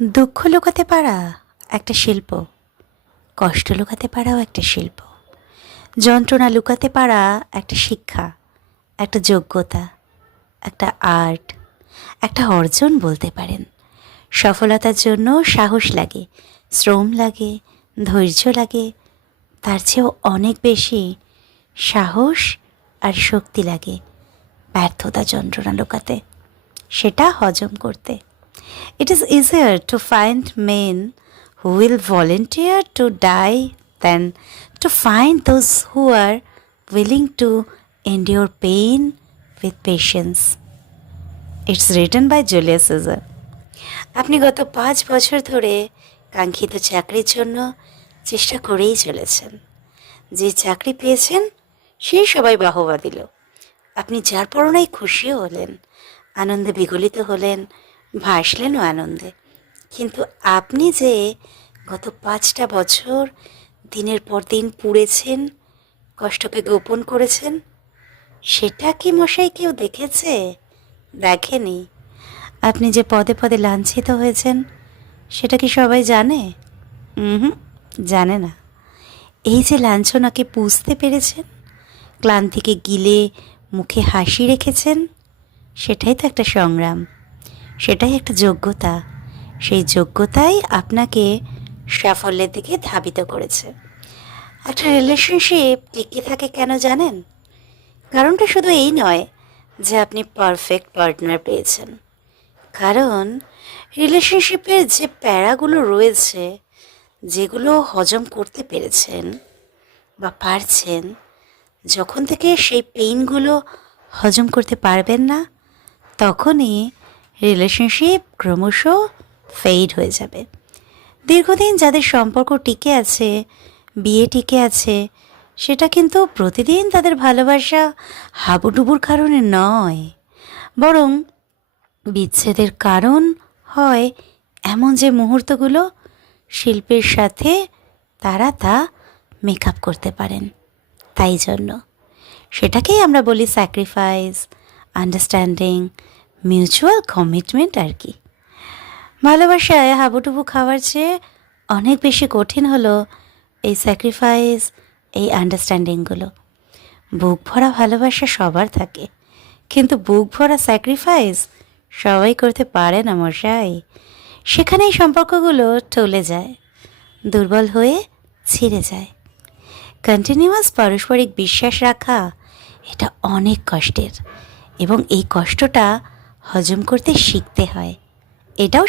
দুঃখ লুকাতে পারা একটা শিল্প, কষ্ট লুকাতে পারাও একটা শিল্প, যন্ত্রণা লুকাতে পারা একটা শিক্ষা, একটা যোগ্যতা, একটা আর্ট, একটা অর্জন বলতে পারেন। সফলতার জন্য সাহস লাগে, শ্রম লাগে, ধৈর্য লাগে, তার চেয়েও অনেক বেশি সাহস আর শক্তি লাগে ব্যর্থতা যন্ত্রণা লুকাতে, সেটা হজম করতে। It is easier to find men who will volunteer to die than to find those who are willing to endure pain with patience. It's written by Julius Caesar. আপনি গত 5 বছর ধরে কাঙ্ক্ষিত চাকরির জন্য চেষ্টা করেই চলেছেন। যে চাকরি পেয়েছেন সেই সবাই বাহবা দিল। আপনি যার পরনাই খুশিও হলেন, আনন্দে বিগলিত হলেন, ভাসলেনও আনন্দে। কিন্তু আপনি যে গত 5টা বছর দিনের পর দিন পুড়েছেন, কষ্টকে গোপন করেছেন, সেটা কি মশাই কেউ দেখেছে? দেখেনি। আপনি যে পদে পদে লাঞ্ছিত হয়েছেন, সেটা কি সবাই জানে? জানে না। এই যে লাঞ্ছনাকে পুষতে পেরেছেন, ক্লান্তিকে গিলে মুখে হাসি রেখেছেন, সেটাই তো একটা সংগ্রাম, সেটাই একটা যোগ্যতা। সেই যোগ্যতাই আপনাকে সাফল্যের দিকে ধাবিত করেছে। একটা রিলেশনশিপ টিকে থাকে কেন জানেন? কারণটা শুধু এই নয় যে আপনি পারফেক্ট পার্টনার পেয়েছেন। কারণ রিলেশনশিপের যে প্যারাগুলো রয়েছে, যেগুলো হজম করতে পেরেছেন বা পারছেন, যখন থেকে সেই পেইনগুলো হজম করতে পারবেন না, তখনই রিলেশনশিপ ক্রমশ ফেড হয়ে যাবে। দীর্ঘদিন যাদের সম্পর্ক টিকে আছে, বিয়ে টিকে আছে, সেটা কিন্তু প্রতিদিন তাদের ভালোবাসা হাবুডুবুর কারণে নয়, বরং বিচ্ছেদের কারণ হয় এমন যে মুহূর্তগুলো শিল্পের সাথে তারা তা মেকআপ করতে পারেন। তাই জন্য সেটাকেই আমরা বলি স্যাক্রিফাইস, আন্ডারস্ট্যান্ডিং, মিউচুয়াল কমিটমেন্ট আর কি। ভালোবাসায় হাবুডুবু খাওয়ার চেয়ে অনেক বেশি কঠিন হলো এই স্যাক্রিফাইস, এই আন্ডারস্ট্যান্ডিংগুলো। বুক ভরা ভালোবাসা সবার থাকে, কিন্তু বুক ভরা স্যাক্রিফাইস সবাই করতে পারে না মশাই। সেখানেই সম্পর্কগুলো টলে যায়, দুর্বল হয়ে ছিঁড়ে যায়। কন্টিনিউয়াস পারস্পরিক বিশ্বাস রাখা এটা অনেক কষ্টের, এবং এই কষ্টটা হজম করতে শিখতে হয়। এটাও